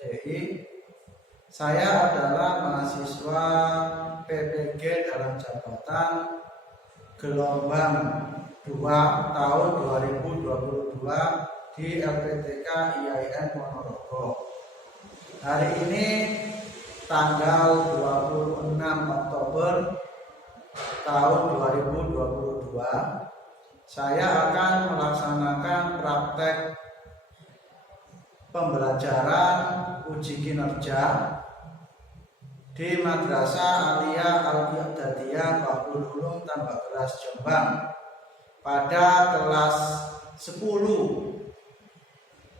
PDI. Saya adalah mahasiswa PPG dalam jabatan gelombang 2 tahun 2022 di LPTK IAIN Ponorogo. Hari ini tanggal 26 Oktober tahun 2022, saya akan melaksanakan praktek pembelajaran uji kinerja di Madrasah Aliyah Al-Iqtidiyah Bahul Ulum Tambak Beras Jombang pada kelas 10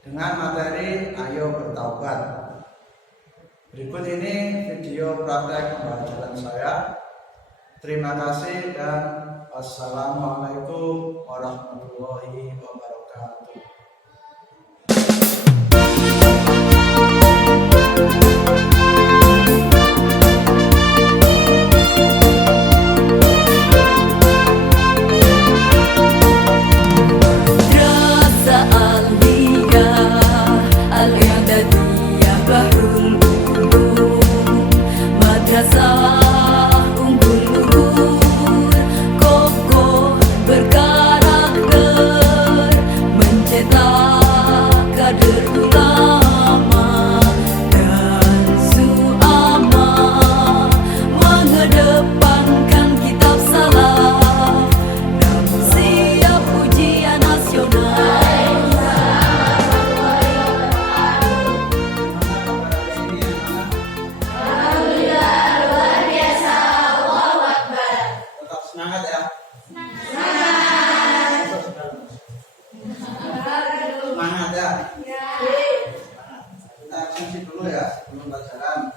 dengan materi Ayo Bertaubat. Berikut ini video praktek pembelajaran saya. Terima kasih dan wassalamualaikum warahmatullahi wabarakatuh. Dulu ya sebelum pelajaran.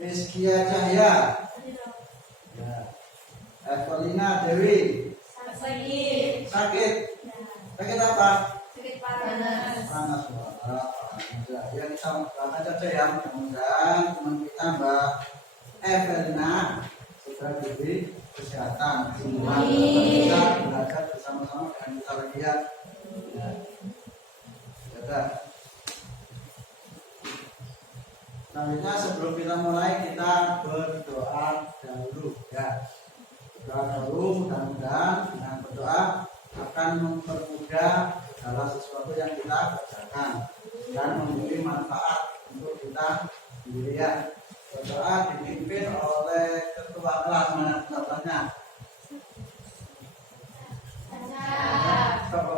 Rizkia Cahya, ya. Evelina Dewi, sakit apa? Sakit panas. Panas. Ya kita berangkat saja ya. Mudah-mudahan teman kita Mbak Evelina sudah diberi kesehatan. Semua kita belajar bersama-sama dengan kita lagi ya. Ya. Selanjutnya sebelum kita mulai kita berdoa dahulu ya. Berdoa dahulu, mudah-mudahan dengan berdoa akan mempermudah segala sesuatu yang kita kerjakan dan memberi manfaat untuk kita sendiri ya. Berdoa dipimpin oleh ketua kelas, mana contohnya?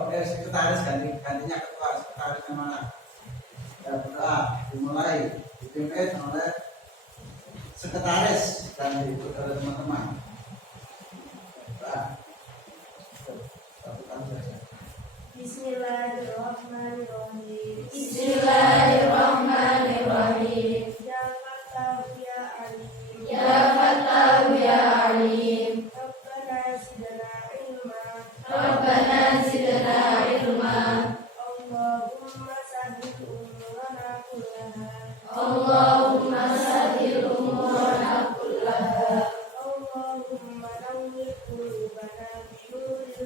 Sekretaris gantinya ketua, sekretarisnya mana? Ya, berdoa dimulai dipimpin oleh sekretaris dan diikut oleh teman-teman. Bismillahirrahmanirrahim. Bismillahirrahmanirrahim. Ya Fattahu ya Alim. Ya Fattahu ya Alim. Rabbana zidna ilma. Rabbana zidna ilma. Allahumma sahhil umurana kullaha. Allahumma sahhil umurana kullaha. Allahumma nawwir qulubana binuril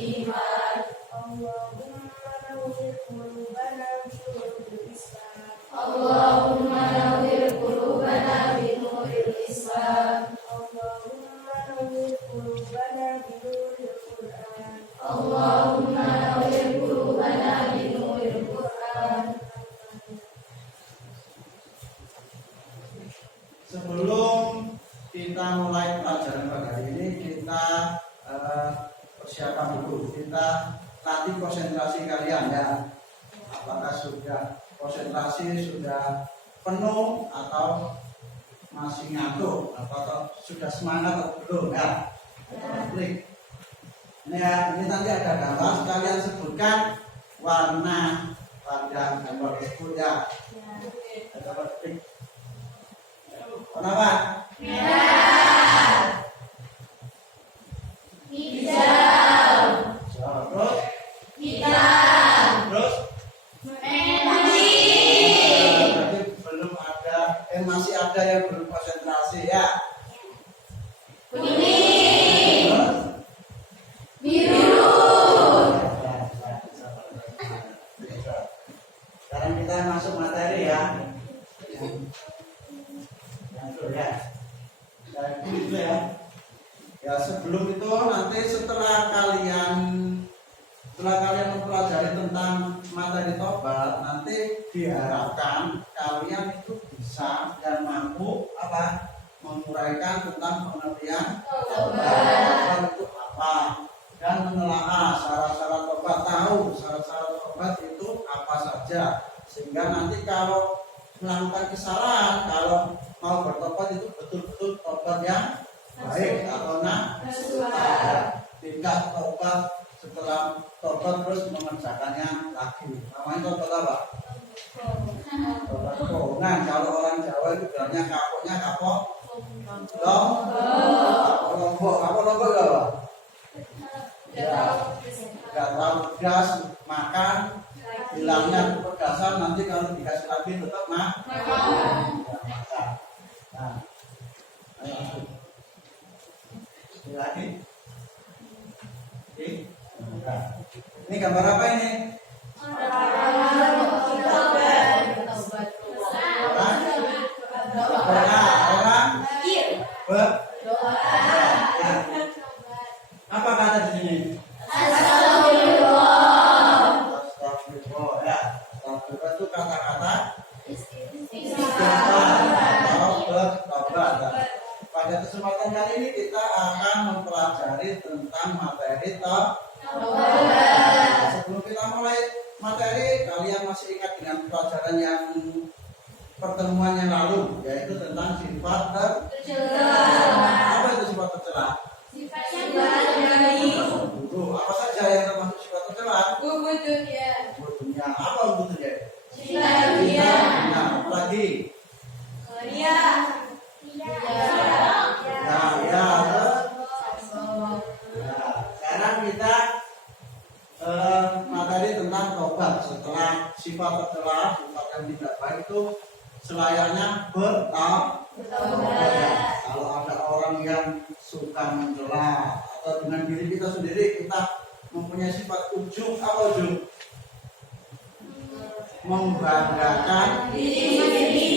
iman. Allahumma nawwir qulubana binuril iman. Allahumma nawwir qulubana binuril Islam. Allahumma nawwir qulubana binuril Islam. Allahumma nawwir qulubana binuril Quran. Allahumma nawwir qulubana binuril Quran. Sebelum kita mulai pelajaran pada hari ini, kita persiapan dulu. Kita latih konsentrasi kalian ya. Apakah sudah konsentrasi sudah penuh atau masih ngantuk, atau sudah semangat atau belum ya? Klik. Ini ya, ini nanti ada gambar. Kalian sebutkan warna pada gambar tersebut ya. Ada klik. Warna apa? Merah. Hijau. Terus? Hitam. Terus? Merah. Berarti belum ada, masih ada yang belum konsentrasi ya. Kuning. Terus? Biru. setelah kalian mempelajari tentang materi tobat, nanti diharapkan kalian itu bisa dan mampu apa? Menguraikan tentang pengertian tobat itu apa, dan menelaah syarat-syarat tobat, tahu syarat-syarat tobat itu apa saja, sehingga nanti kalau melakukan kesalahan, kalau mau bertobat itu betul-betul tobat yang baik atau tidak tobat setelah tobat terus mengerjakannya lagi. Namanya tobat apa? Tobat bohongan. Kalau orang Jawa itu bilangnya kapoknya kapok lombok. Kapok lombok apa? Ya, nggak tahu gas makan, hilangnya kepedasan, nanti kalau dikasih lagi tetap makan. Nah, ayo lagi. Ini gambar apa ini? Orang apa kata di sini? Astagfirullah. Ya, astagfirullah itu kata-kata atau bertobat. Pada kesempatan kali ini kita akan mempelajari tentang materi tobat. Sebelum kita mulai materi, kalian masih ingat dengan pelajaran yang pertemuan yang lalu, yaitu tentang sifat tercela. Apa itu sifat tercela? Sifat yang baik. Apa saja yang termasuk sifat tercela? Butuhnya. Apa butuhnya? Cinta. Nah, apa lagi? Ria. Sekarang kita materi tentang tobat. Setelah sifat tercela, sifat yang tidak baik itu selayaknya bertobat. Kalau ada orang yang suka mencela atau dengan diri kita sendiri kita mempunyai sifat ujub, apa ujub? Membanggakan diri sendiri.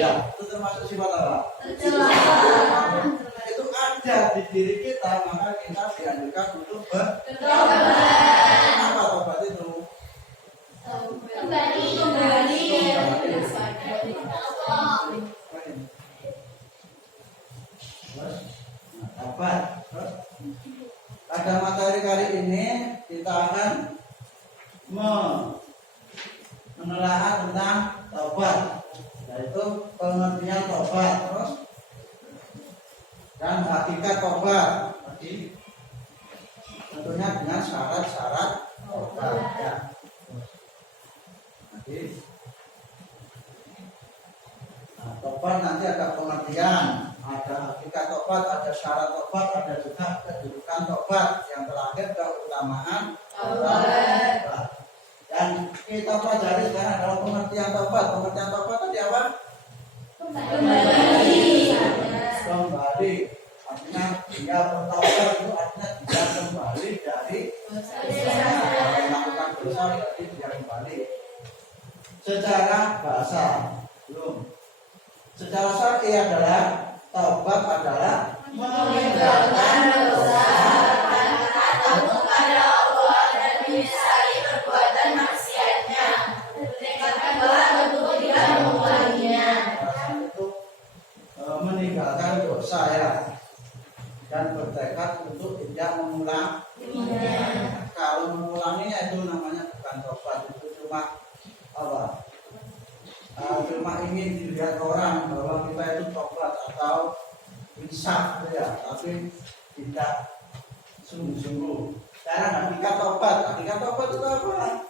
Ya, itu termasuk sifat apa? Tercela. Itu ada di diri kita, maka kita dianjurkan untuk bertobat. Apa tobat itu? Kembali. Tobat. Pada materi kali ini kita akan menelaah tentang tobat, yaitu pengertian tobat, terus dan hakikat tobat. Tadi tentunya dengan syarat-syarat tobat. Ya. Tobat nanti ada pengertian, ada hakikat tobat, ada syarat tobat, ada juga kedudukan tobat, yang terakhir keutamaan tobat. Dan kita pelajari sekarang adalah pengertian tobat. Pengertian tobat tadi apa? Kembali. Artinya dia bertobat itu artinya dia kembali dari melakukan dosa, jadi dia kembali. Secara bahasa belum. Secara syar'i adalah tobat adalah meninggalkan dosa atau kepada Allah dan menyesali perbuatan maksiatnya, meninggalkan dosa untuk tidak mengulanginya. Itu meninggalkan dosa ya, dan bertekad untuk tidak mengulanginya. Kalau mengulanginya itu namanya bukan tobat, itu cuma apa? Cuma ingin dilihat orang bahwa kita itu tobat atau insaf ya, tapi tidak sungguh-sungguh. Sekarang hakikat tobat itu apa?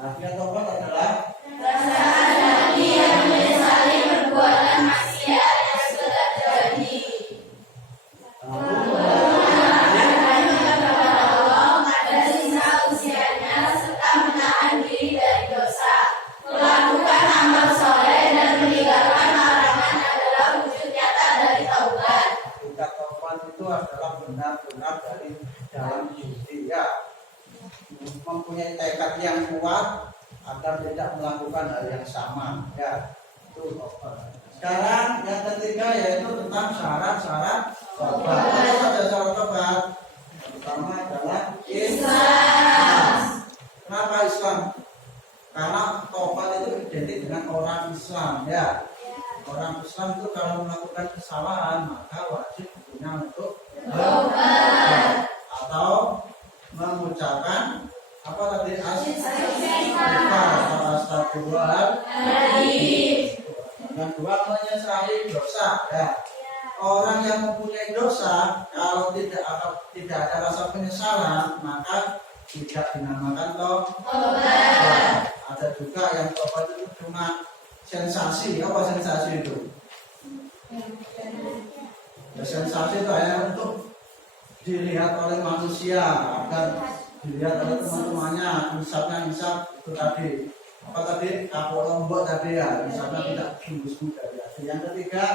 Hakikat tobat adalah perasaan hati yang menyesali perbuatan maksiat yang sudah terjadi. Ada sisa usianya serta menahan diri dari dosa. Melakukan amal soleh dan meninggalkan larangan adalah wujud nyata dari taubat. Hakikat taubat itu adalah benar-benar dari dalam diri ya, mempunyai tekad yang kuat agar tidak melakukan hal yang sama ya, itu taubat. Sekarang yang ketiga yaitu tentang syarat-syarat taubat. Apa saja syarat taubat? Pertama adalah ikhlas. Islam ya. Orang Islam itu kalau melakukan kesalahan maka wajib hukumnya untuk Tobat. atau mengucapkan apa tadi istighfar atau astagfirullah. Yang kedua menyesali dosa ya. Orang yang mempunyai dosa kalau tidak ada rasa penyesalan maka tidak dinamakan tobat. Ada juga yang tobat itu cuma sensasi. Apa sensasi itu? Ya, sensasi itu hanya untuk dilihat oleh manusia agar dilihat oleh teman-temannya. Misalnya itu tadi apa tadi kapok lombok tadi ya, misalnya tidak sungguh-sungguh dari hati. Yang ketiga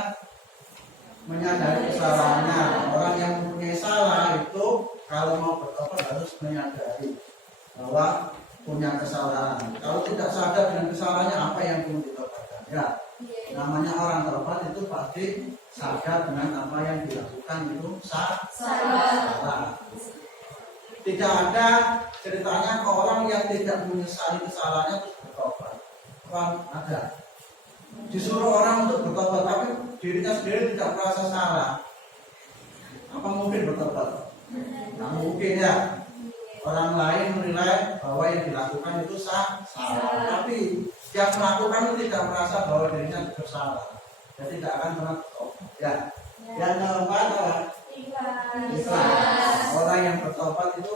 menyadari kesalahannya. Orang yang mempunyai salah itu kalau mau bertobat harus menyadari bahwa punya kesalahan. Kalau tidak sadar dengan kesalahannya, apa yang perlu ditobatkan? Ya, namanya orang tobat itu pasti sadar dengan apa yang dilakukan itu salah. Tidak ada ceritanya orang yang tidak menyesali kesalahannya terus bertobat. Orang ada. Disuruh orang untuk bertobat, tapi dirinya sendiri tidak merasa salah. Apa mungkin bertobat? Nah, mungkin ya. Orang lain menilai bahwa yang dilakukan itu salah, tapi yang melakukan itu tidak merasa bahwa dirinya bersalah, jadi tidak akan pernah bertobat. Ya. Yang keempat adalah ikhlas. Orang yang bertobat itu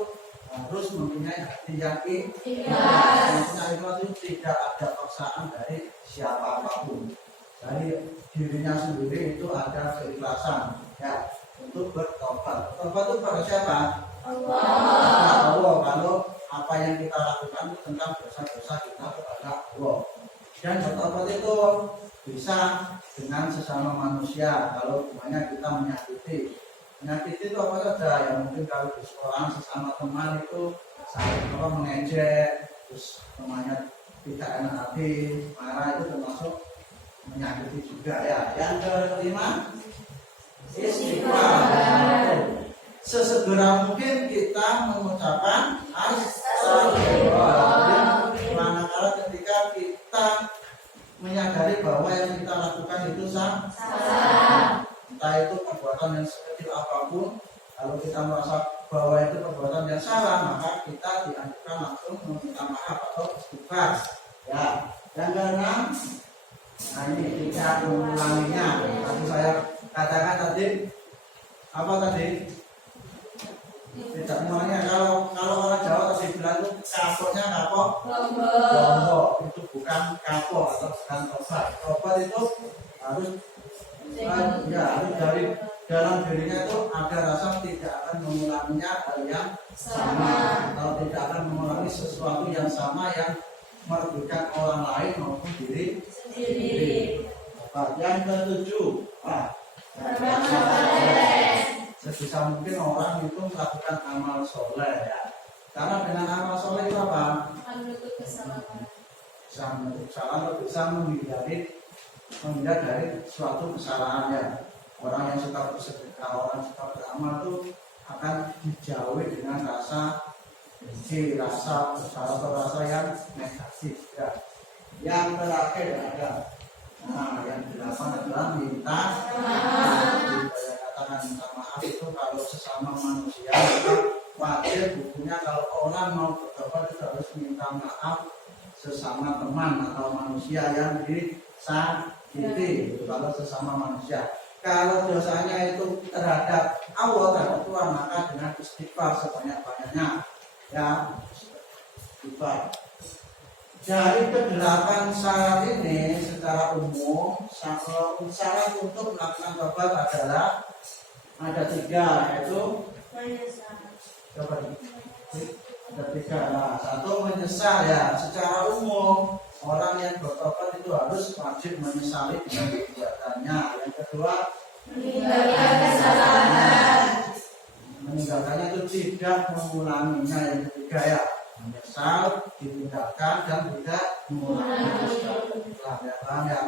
harus mempunyai hati yang ikhlas. Mempunyai ikhlas itu tidak ada paksaan dari siapapun. Dari dirinya sendiri itu ada keikhlasan ya untuk bertobat. Bertobat itu pada siapa? Allah. Kalau apa yang kita lakukan itu tentang dosa-dosa kita kepada Allah. Dan bertobat itu bisa dengan sesama manusia. Kalau semuanya kita menyakiti itu apa saja yang mungkin kalau di sekolah sesama teman itu saling mengejek, terus temannya tidak enak hati, marah, itu termasuk menyakiti juga ya. Yang kelima istighfar. Sesegera mungkin kita mengucapkan astagfirullah. Manakala ketika kita menyadari bahwa yang kita lakukan itu salah. Entah itu perbuatan yang sekecil apapun, kalau kita merasa bahwa itu perbuatan yang salah, maka kita dianjurkan langsung meminta maaf atau istighfar. Ya, yang keenam, nah ini tidak mengulanginya. Tadi saya katakan tadi apa tadi? Tidak mengulanginya. Kalau orang Jawa tadi bilang itu kapoknya kapok lombok, itu bukan kapok atau bukan tobat. Tobat itu harus dari dalam dirinya itu ada rasa tidak akan mengulanginya hal yang sama atau tidak akan mengulangi sesuatu yang sama yang merugikan orang lain maupun diri sendiri. Yang ketujuh, sebisa mungkin orang itu melakukan amal soleh ya. Karena dengan amal soleh itu apa? Menutup kesalahan. Bisa menutup kesalahan, bisa menghindar dari suatu kesalahan ya. Orang yang suka bersedekah, orang suka beramal itu akan dijauhi dengan rasa benci, rasa yang negatif ya. Yang terakhir ada, yang delapan adalah minta maaf. Katakan minta maaf itu kalau sesama manusia maka wajib hukumnya kalau orang mau bertobat itu harus minta maaf sesama teman atau manusia yang disakiti. Itu kalau sesama manusia. Kalau dosanya itu terhadap Allah, terhadap Tuhan, maka dengan istighfar sebanyak-banyaknya ya, istighfar. Dari kedelapan syarat ini secara umum, syarat untuk melakukan tobat adalah ada tiga, yaitu ada tiga. Nah, satu menyesal ya. Secara umum orang yang bertobat itu harus wajib menyesali dengan perbuatannya. Yang kedua, meninggalkan kesalahan. Meninggalkannya itu tidak mengulanginya. Yang ketiga ya, menyesal, ditinggalkan dan tidak mengulanginya. Paham ya?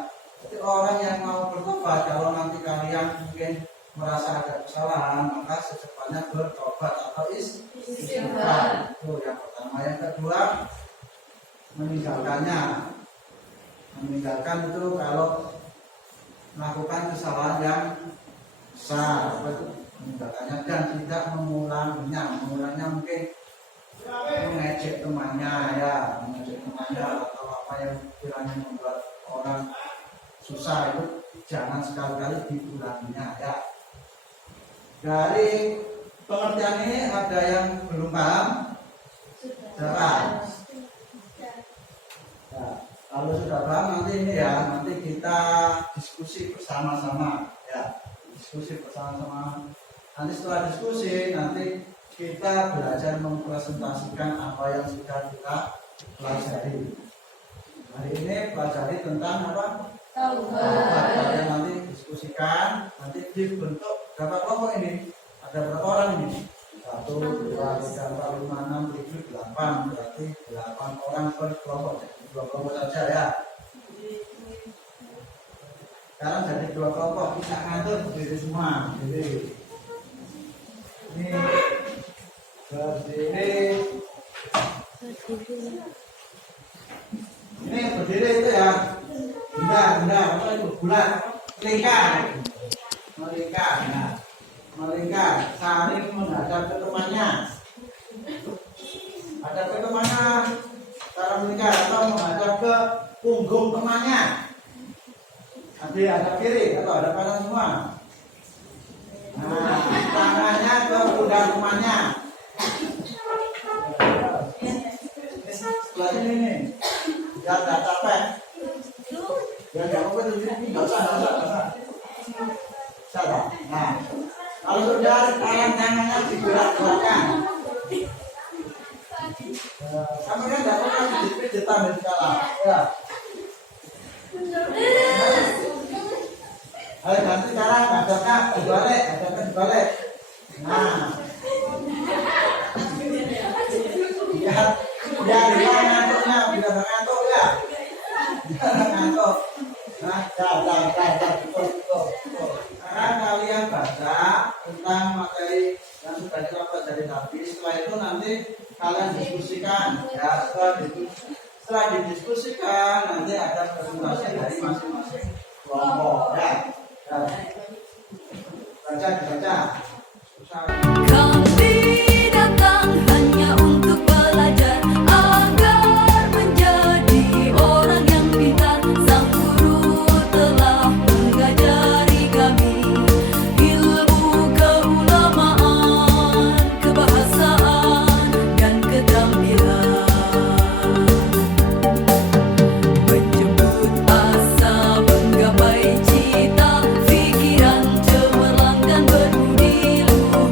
Jadi orang yang mau bertobat, kalau nanti kalian mungkin merasa ada kesalahan, maka secepatnya bertobat atau istighfar. Itu yang pertama. Yang kedua, meninggalkannya. Meninggalkan itu kalau melakukan kesalahan yang besar, apa itu meninggalkannya dan tidak mengulanginya. Mengulanginya mungkin mengejek temannya ya, mengejek temannya atau apa yang kiranya membuat orang susah itu jangan sekali-kali diulanginya ya. Dari pengertian ini ada yang belum paham? Siapa? Ya, kalau sudah paham nanti ini ya, nanti kita diskusi bersama-sama ya, diskusi bersama-sama. Nanti setelah diskusi nanti kita belajar mempresentasikan apa yang sudah kita pelajari. Hari ini pelajari tentang apa? Taubat. Kalian nanti diskusikan, nanti dibentuk berapa kelompok ini? Ada berapa orang ini? 1, 2, 3, 4, 5, 6, 7, 8. Berarti 8 orang per kelompok. Jadi 2 kelompok saja ya. Sekarang jadi 2 kelompok, kita ngatur berdiri semua. Berdiri. Ini berdiri. Ini berdiri itu ya. Benda, apa itu? Bulat. Melingkar. Melingkar. Nah, melingkar. Saling menghadap ke temannya. Hadap ke temannya. Cara melingkar atau menghadap ke punggung temannya. Nanti hadap kiri atau hadap kanan semua. Nah, tangannya ke pundak temannya. Sebelah sini nih. Biar nggak capek. Biar nggak apa-apa di sini. Nggak usah. Salah. Nah, kalau sudah tangannya digerak-gerakkan. Kamu kan nggak pernah dijepit ambil skala. Ya. Ayo ganti cara hadapnya dibalik. Nah. Biar ngantuknya, biar ngantuk ya. Biar ngantuk. Nah, betul. Karena kalian baca tentang materi yang sudah kita pelajari tadi, setelah itu nanti kalian diskusikan ya. Setelah didiskusikan nanti ada presentasi dari masing-masing kelompok ya. Dibaca. Kami datang hanya untuk belajar agar menjadi orang yang pintar. Sang guru telah mengajari kami ilmu keulamaan, kebahasaan dan keterampilan. Menjemput asa, menggapai cita, pikiran cemerlang dan berbudi luhur.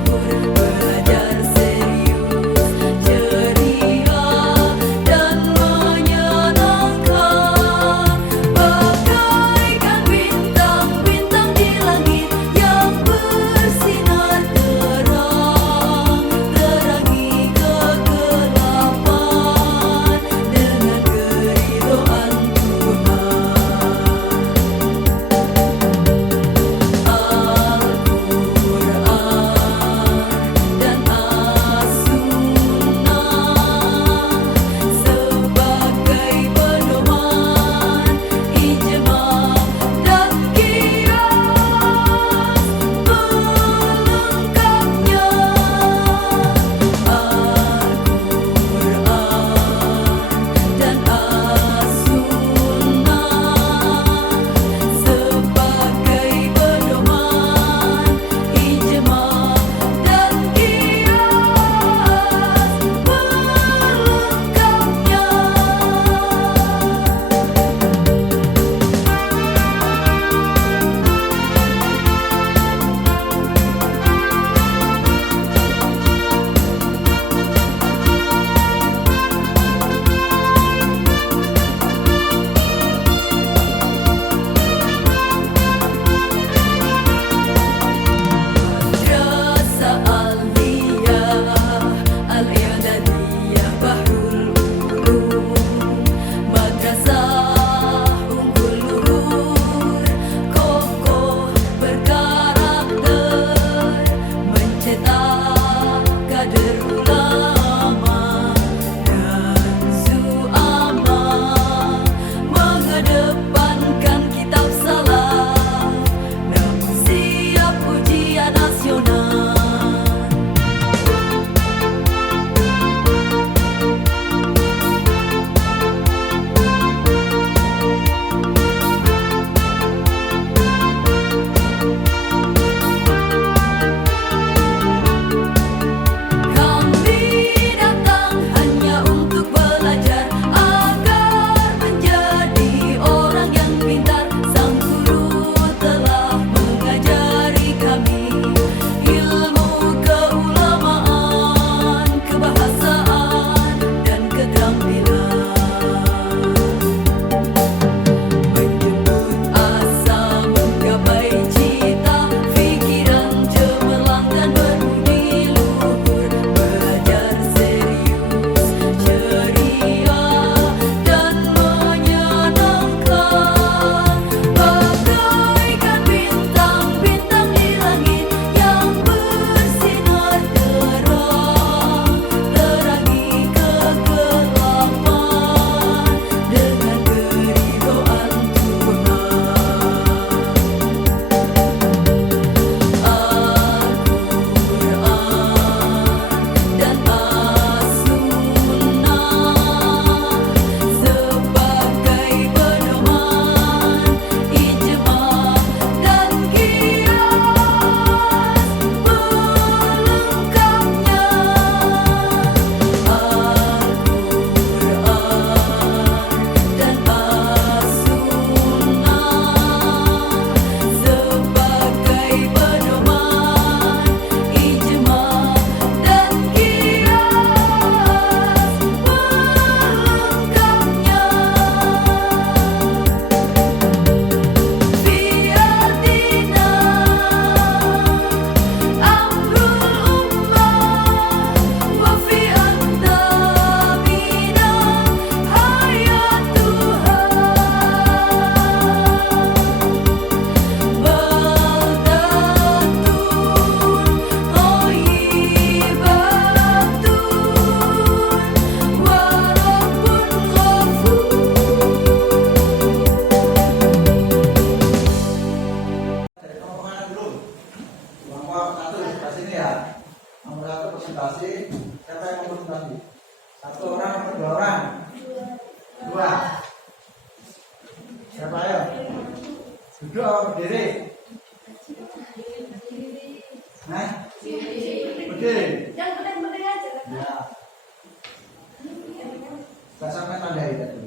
Gak sampai tandai tadi.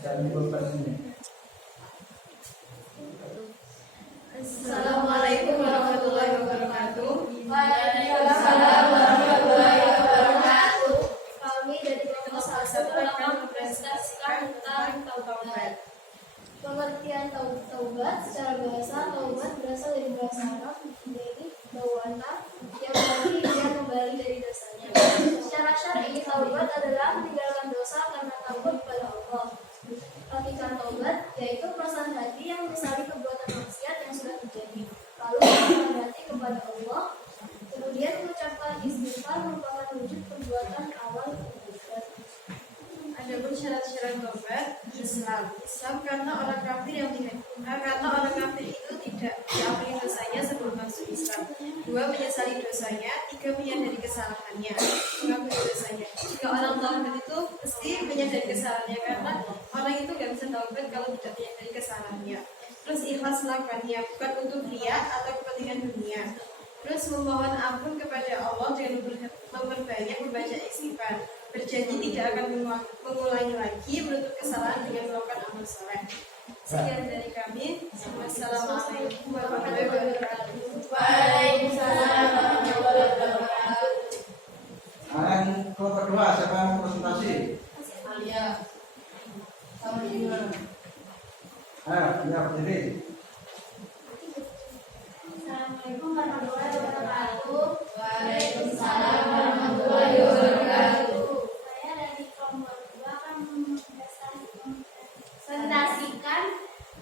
Jangan dibuat ini. Assalamualaikum warahmatullahi wabarakatuh. Waalaikumsalam warahmatullahi wabarakatuh. Kami dari kelompok 1 akan mempresentasikan tentang taubat. Pengertian taubat secara bahasa, taubat berasal dari bahasa Arab dari bawana yang berarti dia kembali dari dosanya. Secara syar'i, taubat adalah meninggalkan dosa karena takut kepada Allah. Hakikat taubat yaitu perasaan hati yang menyesali perbuatan maksiat yang sudah terjadi, lalu menghadap kepada Allah, kemudian mengucapkan istighfar merupakan wujud perbuatan awal taubat. Adapun syarat-syarat taubat Islam karena orang kafir itu tidak diampuni dosanya sebelum masuk Islam. 2. Menyesali dosanya. 3. Menyadari kesalahannya, mengakui dosanya. Jika orang taubat itu mesti menyadari kesalahannya, karena orang itu gak bisa taubat kalau tidak menyadari kesalahannya. Terus ikhlas melakukannya, bukan untuk riya atau kepentingan dunia. Terus memohon ampun kepada Allah dengan memperbanyak membaca istighfar, berjanji tidak akan mengulangi lagi, menutup kesalahan dengan melakukan amal soleh. Sekian dari kami. Wassalamualaikum warahmatullahi wabarakatuh. Waalaikumsalam warahmatullahi wabarakatuh. Yang kelompok kedua siapa yang mau presentasi? Alia. Sama gimana? Ya berdiri. Assalamualaikum warahmatullahi wabarakatuh. Waalaikumsalam warahmatullahi wabarakatuh. Saya dari kelompok 2 akan mempresentasikan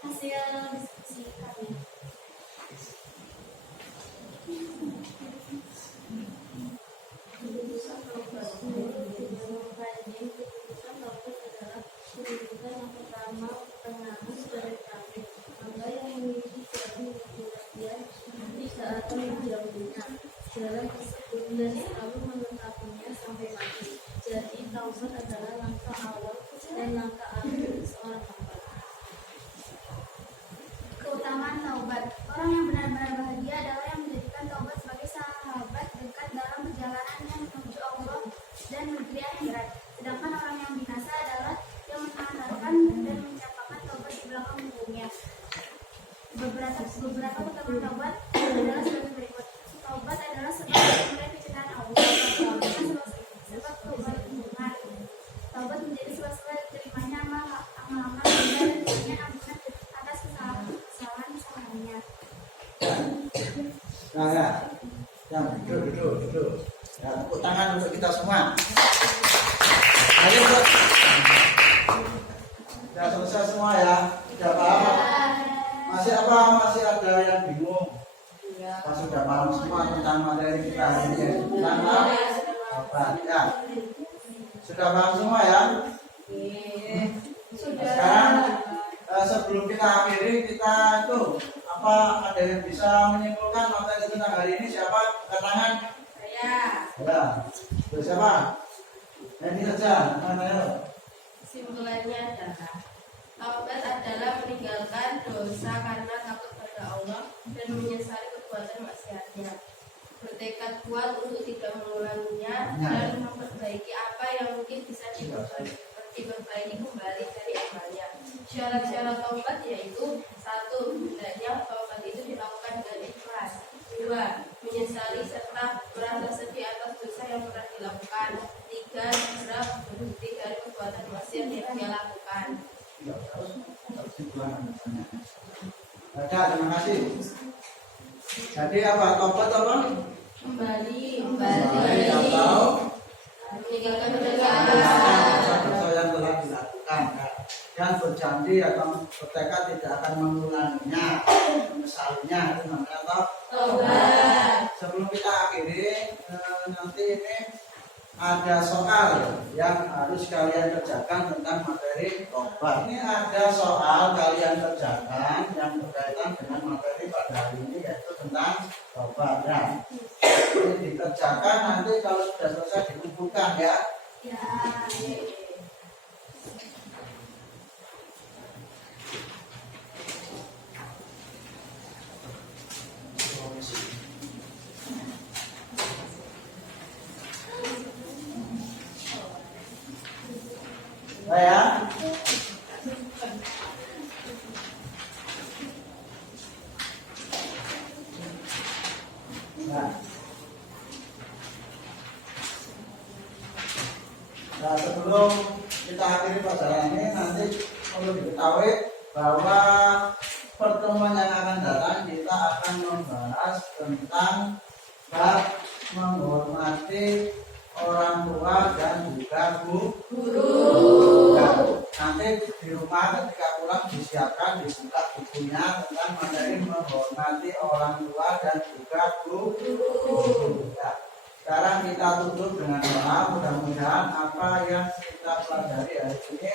hasil diskusi kami. Keputusan taubat adalah kedudukan yang pertama pengaruh sebagai kafir, maka yang memiliki kemudian nanti saat menjauhinya jalan tersebut dan selalu menetapinya sampai mati. Jadi taubat adalah langkah awal dan langkah akhir seorang hamba. Keutamaan taubat. Orang yang benar-benar bahagia adalah yang menjadikan taubat sebagai sahabat dekat dalam perjalanannya menuju Allah dan negeri akhirat. Sedangkan orang yang binasa adalah yang mengharapkan dan mencapai taubat di belakang punggungnya. Beberapa keutamaan taubat adalah sebagai berikut. Taubat adalah sebab mengurangi kecintaan Allah. Sebab taubat hubungan. Taubat menjadi sebab diterimanya amal-amal dan diberinya ampunan atas kesalahan-kesalahannya. Nah ya, yang duduk. Ya, tepuk tangan untuk kita semua. Ayo, sudah selesai semua ya? Sudah paham? Masih ada yang bingung? Pas sudah paham semua tentang materi kita hari ini, tentang taubat ya? Sudah paham semua ya? Sekarang sebelum kita akhiri, kita itu ada yang bisa menyimpulkan materi tentang hari ini? Siapa? Angkat tangan. Saya. Ya. Terus siapa? Ini saja. Mana? Kesimpulannya adalah taubat adalah meninggalkan dosa karena takut pada Allah dan menyesali perbuatan maksiatnya. Bertekad kuat untuk tidak mengulanginya dan memperbaiki apa yang mungkin bisa diperbaiki kembali dari amalnya. Syarat-syarat taubat yaitu 1. Hendaknya taubat itu dilakukan dengan ikhlas. 2. Menyesali serta merasa sedih atas dosa yang pernah dilakukan. 3. Segera berhenti dari perbuatan maksiat yang dia lakukan. Baca, terima kasih. Jadi apa? Taubat apa? Kembali Atau meninggalkan dosa yang telah dilakukan dan berjanji atau bertekad tidak akan mengulanginya, menyesalinya, itu namanya taubat. Sebelum kita akhiri, nanti ini ada soal yang harus kalian kerjakan tentang materi taubat. Ini ada soal kalian kerjakan yang berkaitan dengan materi pada hari ini, yaitu tentang taubat ya. Ini dikerjakan, nanti kalau sudah selesai dikumpulkan ya. Nah, ya. Nah, sebelum kita akhiri pelajaran ini, nanti perlu diketahui bahwa pertemuan yang akan datang kita akan membahas tentang bab menghormati orang tua dan juga guru. Nah, nanti di rumah ketika pulang disiapkan dibuka bukunya tentang materi menghormati orang tua dan juga guru. Ya. Sekarang kita tutup dengan doa, mudah-mudahan apa yang kita pelajari hari ini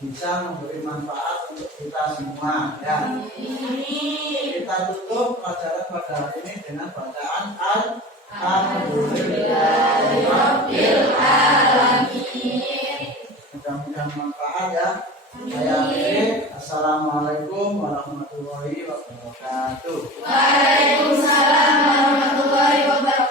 bisa memberi manfaat untuk kita semua. Ya. Kita tutup pelajaran pada hari ini dengan bacaan Alhamdulillahirabbil alamin. Mudah-mudahan manfaat ya. Saya akhiri. Assalamualaikum warahmatullahi wabarakatuh. Waalaikumsalam warahmatullahi wabarakatuh.